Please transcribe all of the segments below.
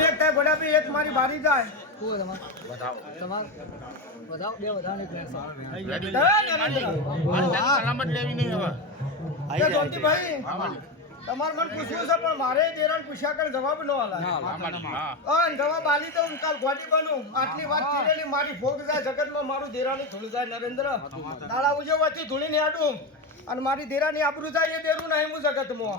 એક થાય ગોડાબી એક મારી બારી જાય શું તમાર બતાવો બે વધારે સલામત લેવી નહીં હવે ભાઈ તમારે મને પૂછ્યું છે પણ મારે દેરાન પૂછ્યા કર જવાબ ન આલા જવાબ આલી તો કાલ ગોડી બનું આટલી વાત કરેલી મારી ભોગ જાય જગતમાં મારું દેરાની ધૂળ જાય નરેન્દ્ર દાડા ઉજવવાથી ધૂળી ને આડું અને મારી દેરાની આબરૂ જાય એ દેરું નહીં હું જગતમાં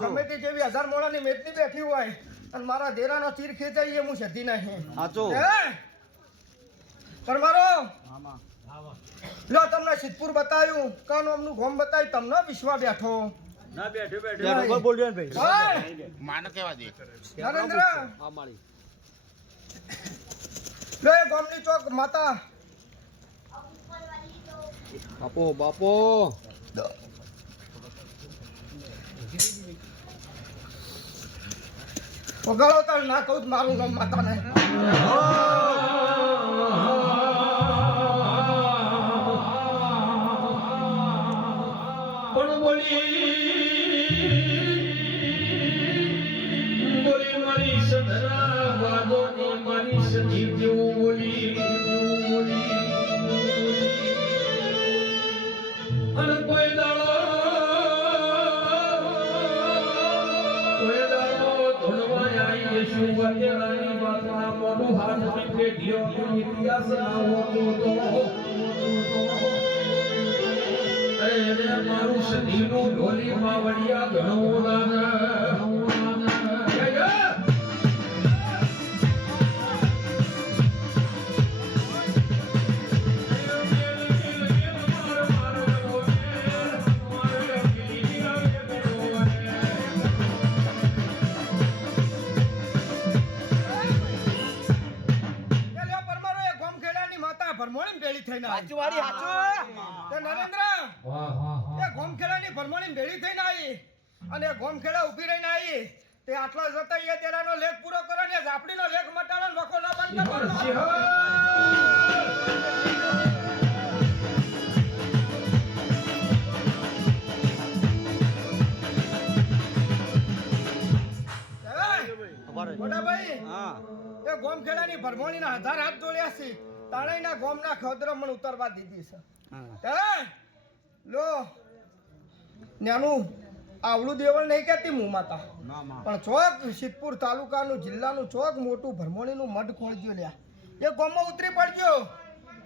ગમે તે જેવી 1000 મોળાની મેદની બેઠી હોય અને મારા દેરાનો તીર ખેંચાય એ હું સધી નહીં પણ મારો લો તમને સિદ્ધપુર બતાવ્યું કાનો અમનું ગોમ બતાવ્યું તમને વિશ્વા બેઠો ના બેઠો બોલ્યો ને ભાઈ માને કેવા દે નરેન્દ્ર લો એ ગોમની ચોક માતા બાપો વગાડો તાર ના કહું મારું નામ માતા ને પણ બોલી મારી સધરા વાદો મારી સજીવ જેવું બોલી અને કોઈ દાડો ધોળવા આવી શું વગેરાની વાતના મોઢું હાથ પીઠે ઢીયો ઇતિહાસ આવો તો મારું સદીનું ઢોલી માવડિયા ઘણું ભરમોણી ભેળી થઈને સાચું વાળી સાચું નરેન્દ્ર એ ગોમખેડાની ભરમોણી ભેળી થઈને આવી અને ગોમખેડા ઊભી રહીને આવી તે આટલા જતા એ તેરાનો લેખ પૂરો કરો ને ઝાપડીનો લેખ મટાડો વખો ન બંધ કરો મોટા ભાઈ એ ગોમખેડાની ભરમોણીના 1000 હાથ જોડ્યા છે તાણાઈના ગોમના ખોદરમણ ઉતરવા દીધી છે લો ન્યાનું આવડું દેવળ નહીં કહેતી હું માતા પણ ચોક સિદ્ધપુર તાલુકાનું જિલ્લાનું ચોક મોટું ભરમોણીનું મઢ ખોળજો લ્યા એ ગોમમાં ઉતરી પડજો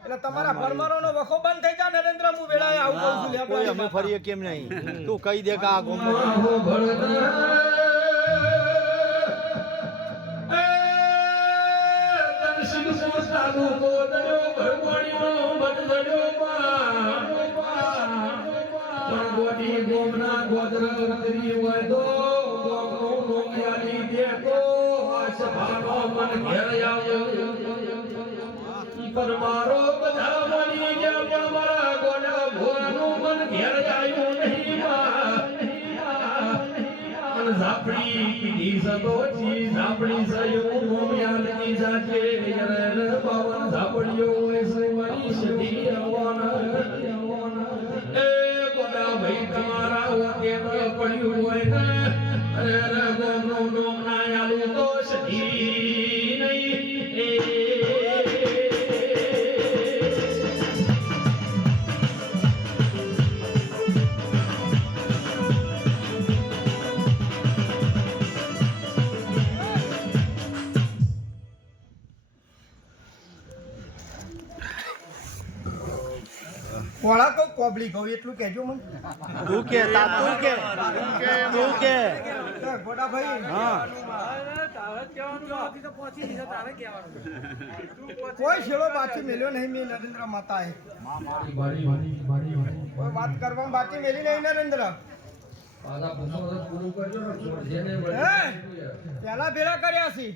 એટલે તમારા ભરમારોનો વખો બંધ થઈ જાય નરેન્દ્ર હું વેળાએ આવું કહું છું કોઈ અમે ફરીએ કેમ નહીં તું કહી દે કે આ ગોમમાં ગોમના ગોદર ઉતરી હોય તો ગોમનું નોમિયાલી દે તો સભાનો મન ઘેર આવ્યો પર મારો બધા મળી ગયા પણ મારા ગોડા ભોરાનું મન ઘેર આવ્યું નહીં અને ઝાપડી પીધી સતોચી ઝાપડી સયો નોમિયાલી જાજે યરે બાવન ઝાપડીઓ હોય સવારી સધી આવવાના ભાઈ તમારા ઓકે પડ્યું હોય ને અરે ગોમનું નોમ ના આલું તો સધી નહીં કોળા કહું કોબલી કહું એટલું કહેજો મને તું કે ગોડા ભાઈ કોઈ શેડો બાકી મેલ્યો નહીં મેં નરેન્દ્ર માતાએ કોઈ વાત કરવા બાકી મેલી નહીં નરેન્દ્ર પેલા ભેળા કર્યા છે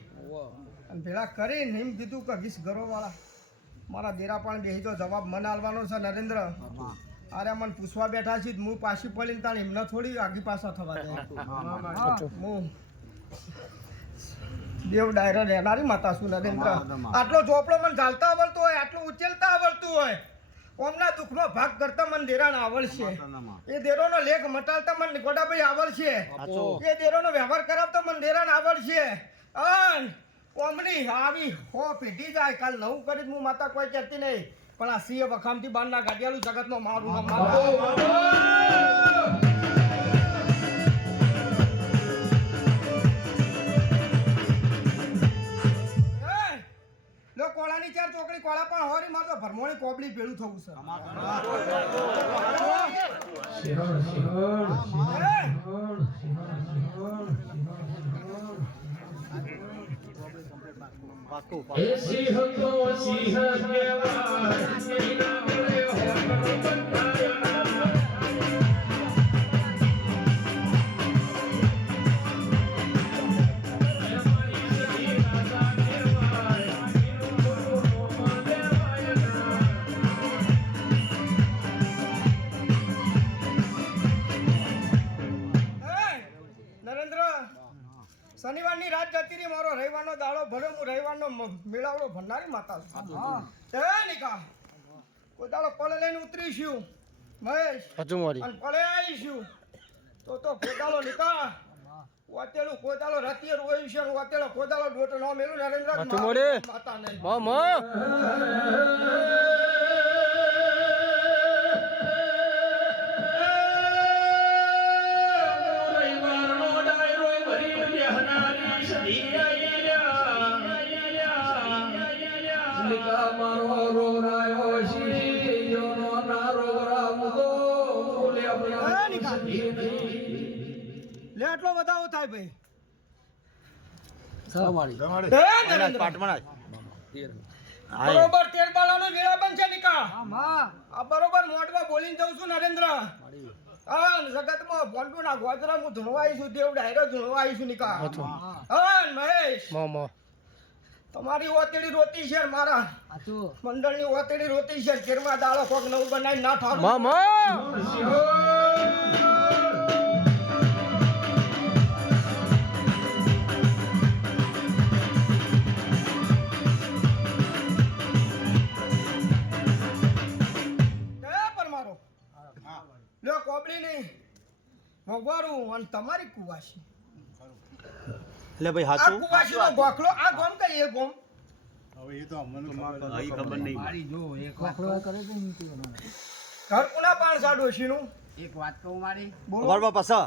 અને ભેળા કરીને એમ કીધું કે 20 ઘરો વાળા મારા દેરા પણ બેહી તો જવાબ મને આલવાનો છે નરેન્દ્ર અરે મને પૂછવા બેઠા છે હું પાછી પડીને તાણ એમને થોડી આગી પાછા થવા દે હું દેવ ડાયરા રહેનારી માતા છું નરેન્દ્ર આટલો ચોપડો મને ચાલતા આવડતું હોય આટલું ઉચેલતા આવડતું હોય ઓમના દુઃખનો ભાગ કરતા મને દેરાને આવડશે એ દેરોનો લેખ મટાડતા મને ગોડાભાઈ આવડશે એ દેરોનો વ્યવહાર કરાવતા મને દેરાને આવડશે અન કોમની આવી હો પીધી જાય કાલ નવું કરી હું માતા કોઈ કહેતી નહીં પણ આ સિંહ વખામથી બારના ગાડિયાલું જગતમાં મારું નામ બાપો લો કોળાની ચાર ચોકડી કોળા પણ હોરી માર તો ભરમોણી કોબલી ભેળું થવું છે સિંહણ પાકું એ સિંહ તો સિંહ કહેવાય એના વડે હોકર બંધાયા નરેન્દ્ર શનિવારની રાત જતી રહી મારો રવિવારનો દાડો ભર્યો હું રવિવારનો મેળાવડો ભંડારી માતા છું નિકા કોઈ દાડો પળ લઈને ઉતરીશું મહેશ અને પળે આવીશું તો કોદાળો નિકા વાતેલું કોદાળો રતિએ રોયું છે વાતેલો કોદાળો ડોટો ન મેલું નરેન્દ્ર માતા નહીં લે આટલો વધાવો થાય ભાઈ પાટમણા બરોબર તેરબાલાનો મેળા બનશે નિકા આ બરોબર મોઢવા બોલીને જઉં છું નરેન્દ્ર હા જગતમાં બોલડુના ગોતરા હું ધૂણવાઈ છું દેવ ડાયરો ધૂણવાઈ છું નિકા હા મહેશ તમારી ઓતેડી રોતી છે મારા મંડળની ઓતેડી રોતી છે કેરવા દાળો કોક નવું બનાવી ના ઠારું પરમારો લ્યો કોબડી નહીં ભગવારું અને તમારી કુવાસી એટલે ભાઈ આ હાચું કુવાસીનો ગોખલો આ ગોમ કઈ એ ગોમ ઘર કુના પાણસા ડોશીનું બોલો બરાબર પાછા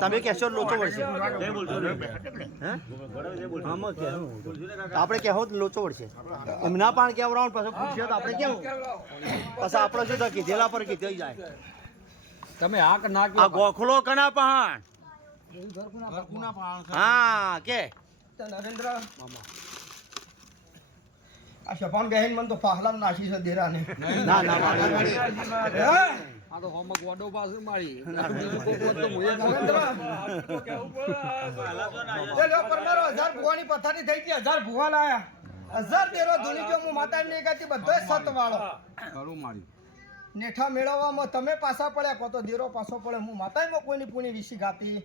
તમે કહેશો લોચો વળશે આમાં કે આપણે કહેવો તો લોચો વળશે એમના પણ કહેવરાውን પાછું પૂછ્યો તો આપણે કેવું પાછા આપણે શું થાય કીધેલા પર કીધે જાય તમે હાક ના આ ગોખલો કના પહાણ હા કે નરેન્દ્ર આ શફામ બહેન મને તો પાહલામ નાસી છે દેરાને ના ના આ તો હોમક વડો પાસે મારી નરેન્દ્ર એ લો પરમારો 1000 ભુવાની પથારી થઈ ગઈ 1000 ભુવા લાયા 1000 દેરો ધૂણી જો હું માતા ને કહેતી બધોય સત વાળો ખરું મારી નેઠા મેળવવામાં તમે પાછા પડ્યા કો તો દેરો પાછો પડે હું માતામાં કોઈની પૂણી વિસી ગાતી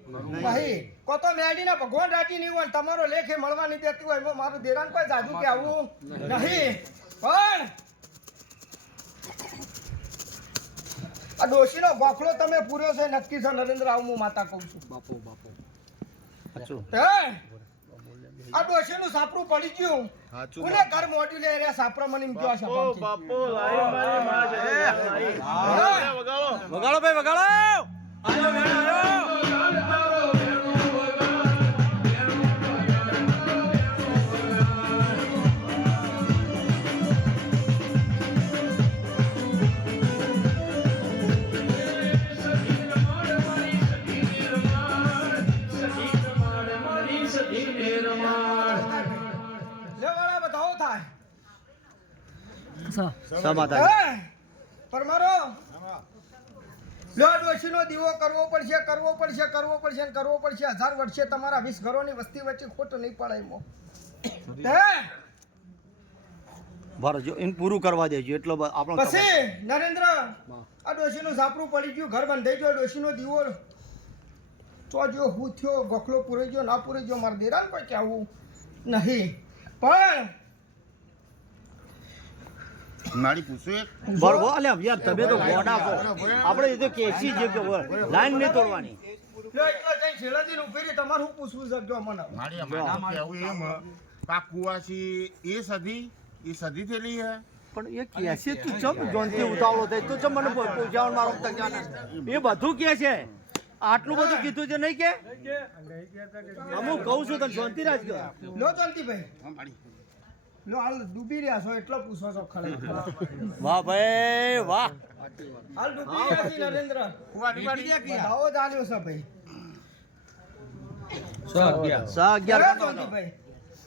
નહીં કો તો મેડીના ભગવાન રાજી નહીં હોય તમારો લેખ એ મળવા નહીં દેતી હોય એમાં મારું દેરાન કોઈ જાદુ કે આવું નહીં પણ આ ડોશીનો ગોખલો તમે પૂર્યો છે નક્કી છે નરેન્દ્ર આવું હું માતા કહું છું બાપો સાચું હે આ ડોશીનું સાપરું પડી ગયું કોને ઘર મોટી લે રે સાપરા મને એમ કયો છે વગાડો ભાઈ વગાડો આયો મેળો આયો લેવાળા બધાઓ થાય સમાધાન પરમારો લો ડોશીનો દીવો કરવો પડશે કરવો પડશે કરવો પડશે ને કરવો પડશે 1000 વર્ષે તમારા 20 ઘરોની વસ્તી વચ્ચે ખોટ નહીં પડે એમાં ભરો જો એને પૂરું કરવા દેજો એટલો આપણો પછી નરેન્દ્ર આ ડોશીનું ઝાપરું પડી ગયું ઘર બંધાઈ ગયો ડોશીનો દીવો ચોજ્યો હું થયો ગોખલો પૂરી ગયો ના પૂરી ગયો મારા દેરાન કોઈ કહેવું નહીં પણ મારી પૂછું એક બરોબર અલે યાર તમે તો ગોડા કહો આપણે એ તો કેસી જે કે લાઈન નહીં તોડવાની લ્યો એટલા જઈને છેલ્લાથી ઊભી રહી તમારે શું પૂછવું છે જો મને મારી અમારા કેવું એમ કા કુવાસી એ સદી થયેલી હે પણ એ કહે છે તું ચમ જોનથી ઉતાવળો થાય તું ચમ મને પૂછાવણ મારો તક જાણે એ બધું કહે છે આટલું બધું કીધું છે નહીં કે હું કહું છું તને શાંતિરાજ કે લો જયંતિભાઈ હા મારી લો હાલ ડૂબી રહ્યા છો એટલો પૂછો છો ખરેખર વાહ ભાઈ વાહ હાલ ડૂબી રહ્યા છે નરેન્દ્ર બધાઓ ચાલ્યો છે ભાઈ 11 જયંતિભાઈ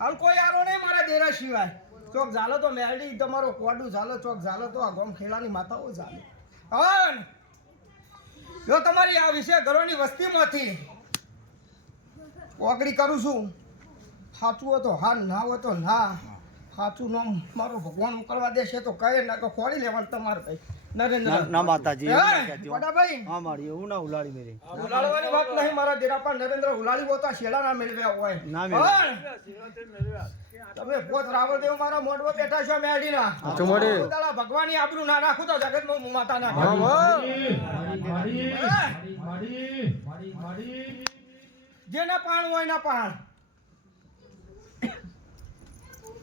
હાલ કોઈ આરો નહીં મારા દેરા સિવાય ચોક ઝાલો તો મેરડી તમારો કોડું ઝાલો ચોક ઝાલો તો આ ગોમ ખેલાની માતાઓ ઝાલે હન જો તમારી આ વિશે ઘરોની વસ્તીમાંથી ઓગળી કરું છું સાચું હોય તો હા ના હોય તો ના સાચું નામ મારો ભગવાન ઉકળવા દેશે તો કહે ના તો ખોડી લેવાનું તમારે ભાઈ નરેન્દ્ર ના માતાજી એવું ના કહેતી હો. ભાઈ હા મારી એવું ના ઉલાડી મેરી ઉલાળવાની વાત નહીં મારા દેરા પર નરેન્દ્ર ઉલાળી બોતા શેલા ના મેળવ્યા હોય ના મેળવ્યા. પણ તમે પોત રાવળદેવ મારા મોઢમાં બેઠા છો મેડીના પોતાના ભગવાનની આબરૂ ના રાખું તો જગતમાં હું માતા ના કરું. જેને પાણ હોય ના પાણ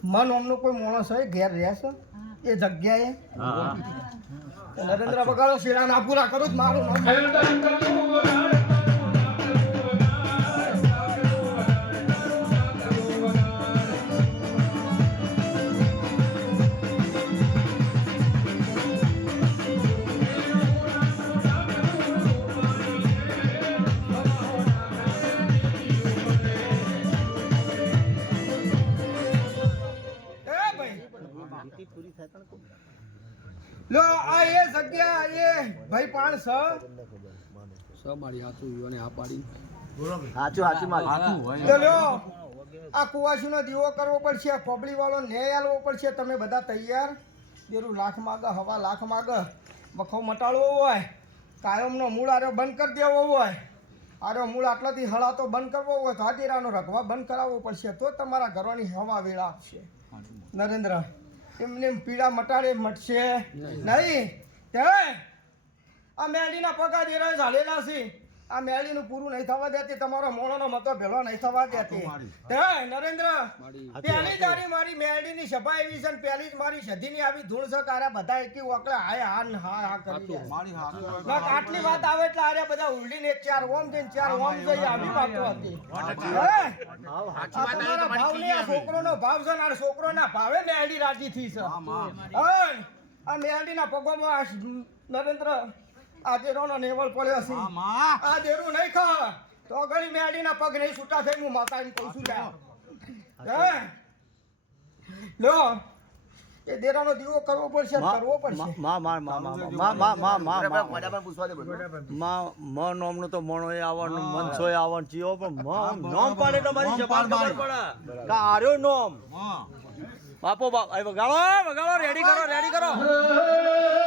મન ઓમનો કોઈ માણસ હોય ઘેર રહેશે એ જગ્યાએ નરેન્દ્ર બગાડો શેરા ના પૂરા કરું જ મારું નામ લો આ એ જગ્યા એ ભાઈ પાણ છ મારી હાથું યુવાને આ પાડી સાચું મારી તો લ્યો આ કુવાસીનો દીવો કરવો પડશે પબડી વાળો ન્યાય આલવો પડશે તમે બધા તૈયાર દેરું લાખ માગે હવા લાખ માગે બખો મટાડવો હોય કાયમનો મૂળ આર્યો બંધ કરી દેવો હોય આર્યો મૂળ આટલાથી હળાતો બંધ કરવો હોય તો હાજીરાનો રખવા બંધ કરાવવો પડશે તો તમારા ઘરોની હવા વેળા આપશે નરેન્દ્ર એમને એમ પીડા મટાડે મટશે નહીં તે આ મેળીના પગા દેરા ઝાલેલા છે આ મેળીનું પૂરું નહીં થવા દેતી તમારો મોણોનો મતો ભેલો નહીં થવા દેતી તે નરેન્દ્ર પહેલી તારી મારી મેળીની સભા એવી છે ને પહેલી જ મારી સધીની આવી ધૂળ છે કારે બધા એકી ઓકળે હાય હા કરી જાય આટલી વાત આવે એટલે આરે બધા ઉલડીને ચાર ઓમ જઈને ચાર ઓમ જઈ આવી વાતો હતી આ તમારા ભાવ નહીં આ છોકરોનો ભાવ છે ને આ છોકરોના ભાવે મેળડી રાજી થઈ છે આ મેળડીના પગોમાં આ નરેન્દ્ર આ દેરોનો નેવલ પડ્યો છે આ દેરું નહીં ખા તો ઘણી મેડીના પગ નહીં છૂટા થઈ હું માતા એમ કહું છું લો એ દેરાનો દીવો કરવો પડશે કરવો પડશે માં નોમનું તો મોણો આવવાનું મનસોય આવવાનું ચીઓ પણ નોમ પાડે તો મારી જબાન ખબર પડે કે આર્યો નોમ બાપો બાપ વગાડો રેડી કરો